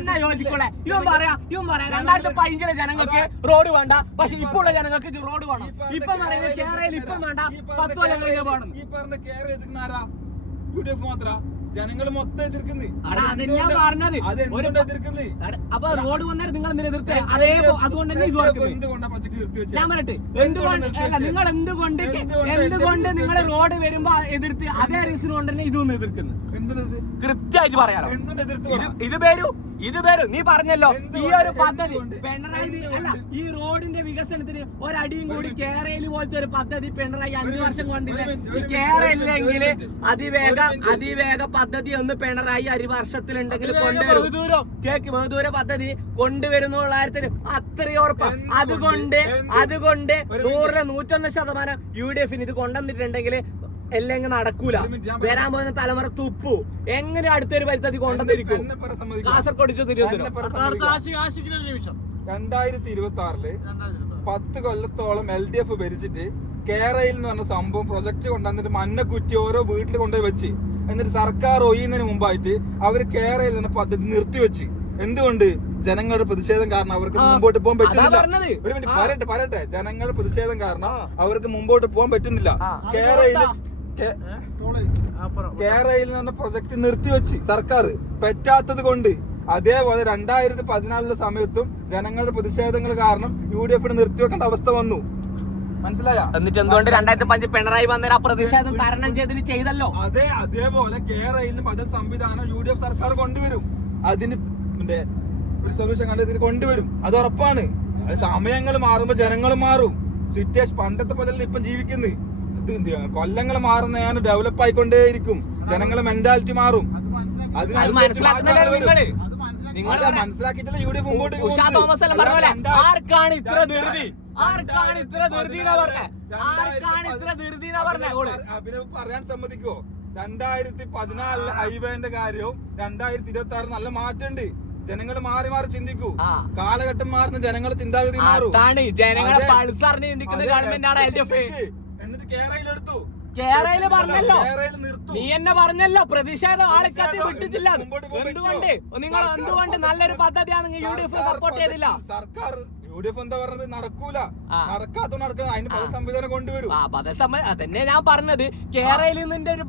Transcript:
എന്നാ യോജിക്കോളെ? ഇവൻ പറയാ 2015 ജനങ്ങൾക്ക് റോഡ് വേണ്ട, പക്ഷെ ഇപ്പൊ ഉള്ള ജനങ്ങൾക്ക് റോഡ് വേണം. ഇപ്പം പറയുന്നത് കേരളയിൽ ഇപ്പം വേണ്ട, 10 കൊല്ലം കഴിഞ്ഞ വേണം. ഈ പറഞ്ഞ കേരള എതിർക്കുന്ന ആരാ? യുഡിഎഫ് മാത്ര. ജനങ്ങൾ മൊത്തം എതിർക്കുന്നത്. അപ്പൊ റോഡ് വന്നാൽ നിങ്ങൾ എന്തിനാ എതിർത്തേ? അതുകൊണ്ട് തന്നെ ഇത് ഞാൻ പറയട്ടെ, നിങ്ങൾ എന്തുകൊണ്ട് നിങ്ങൾ റോഡ് വരുമ്പോ എതിർത്ത് അതേ റീസൺ കൊണ്ട് തന്നെ ഇതൊന്നും എതിർക്കുന്നു? കൃത്യമായിട്ട് പറയാലോ. ഇത് വരും നീ പറഞ്ഞല്ലോ. ഈ ഒരു പദ്ധതി പിണറായി അല്ല, ഈ റോഡിന്റെ വികസനത്തിന് ഒരടിയും കൂടി കേരളയിൽ പോലത്തെ ഒരു പദ്ധതി പിണറായി 5 വർഷം കൊണ്ടില്ല. ഈ കേരളയില്ലെങ്കിൽ അതിവേഗ പദ്ധതി ഒന്ന് പിണറായി 1 വർഷത്തിലുണ്ടെങ്കിൽ കൊണ്ടുവരും. കേക്ക് ബഹുദൂര പദ്ധതി കൊണ്ടുവരുന്നുള്ള കാര്യത്തിന് അത്രയും ഉറപ്പാണ്. അതുകൊണ്ട് 100-101% UDF ഇത് കൊണ്ടുവന്നിട്ടുണ്ടെങ്കിൽ എല്ലാം നടക്കൂല. വരാൻ പോകുന്ന തലമുറ തുപ്പു. എങ്ങനെ അടുത്തൊരു പദ്ധതി കൊണ്ടുവന്നിരിക്കും? കാസർഗോഡ് 2026 10 കൊല്ലത്തോളം LDF ഭരിച്ചിട്ട് കേരളയിൽ എന്ന് പറഞ്ഞ സംഭവം പ്രൊജക്ട് കൊണ്ടുവന്നിട്ട് മണ്ണക്കുറ്റി ഓരോ വീട്ടിൽ കൊണ്ടുപോയി വെച്ച്, എന്നിട്ട് സർക്കാർ ഒഴിയുന്നതിന് മുമ്പായിട്ട് അവർ കേരളയിൽ നിന്ന് പദ്ധതി നിർത്തിവെച്ച്. എന്തുകൊണ്ട്? ജനങ്ങളുടെ പ്രതിഷേധം കാരണം അവർക്ക് മുമ്പോട്ട് പോകാൻ പറ്റുന്നില്ല. ഒരു മിനിറ്റ് പറയട്ടെ. ജനങ്ങളുടെ പ്രതിഷേധം കാരണം അവർക്ക് മുമ്പോട്ട് പോകാൻ പറ്റുന്നില്ല. കേരളയിൽ നിന്ന് പ്രൊജക്ട് നിർത്തിവെച്ച് സർക്കാർ പറ്റാത്തത് കൊണ്ട്. അതേപോലെ 2014 സമയത്തും ജനങ്ങളുടെ പ്രതിഷേധങ്ങൾ കാരണം UDF നിർത്തിവെക്കേണ്ട അവസ്ഥ വന്നു. മനസ്സിലായ? എന്നിട്ട് എന്തുകൊണ്ട് 2005 പിണറായി വന്നേരം ആ പ്രതിഷേധം തരണം ചെയ്തല്ലോ. അതേപോലെ കേരളയിൽ ബദൽ സംവിധാനം UDF സർക്കാർ കൊണ്ടുവരും. അതിന് ഒരു സൊല്യൂഷൻ കണ്ടെത്തി കൊണ്ടുവരും. അത് ഉറപ്പാണ്. അത് സമയങ്ങൾ മാറുമ്പോ ജനങ്ങൾ മാറും. സിറ്റുവേഷൻ പണ്ടത്തെ പോലെ ഇപ്പം ജീവിക്കുന്നത്. കൊല്ലങ്ങൾ മാറുന്ന ഞാൻ ഡെവലപ്പ് ആയിക്കൊണ്ടേയിരിക്കും. ജനങ്ങളെ മെന്റാലിറ്റി മാറും. മനസ്സിലാക്കിയിട്ടില്ല UDF മുമ്പോട്ട്. ആർക്കാണ് ഇത്ര ധൃതി? അഭിനവ് പറയാൻ സമ്മതിക്കോ? 2014 ഹൈവേന്റെ കാര്യവും 2026 നല്ല മാറ്റമുണ്ട്. ജനങ്ങൾ മാറി ചിന്തിക്കൂ. കാലഘട്ടം മാറുന്ന ജനങ്ങളുടെ ചിന്താഗതി മാറും. എന്നിട്ട് കേരളയിലെടുത്തു. കേരളയില് പറഞ്ഞല്ലോ, നീ എന്നെ പറഞ്ഞല്ലോ പ്രതിഷേധം ആൾക്കാരെ വിട്ടിട്ടില്ല. എന്തുകൊണ്ട് നല്ലൊരു പദ്ധതിയാണ് UDF സപ്പോർട്ട് ചെയ്തില്ല? സർക്കാർ UDF എന്താ പറഞ്ഞത്? നടക്കൂല. നടക്കാത്ത അതിന് പല സംവിധാനം കൊണ്ടുവരും. അതന്നെ ഞാൻ പറഞ്ഞത്. കേരളയിൽ നിന്റെ ഒരു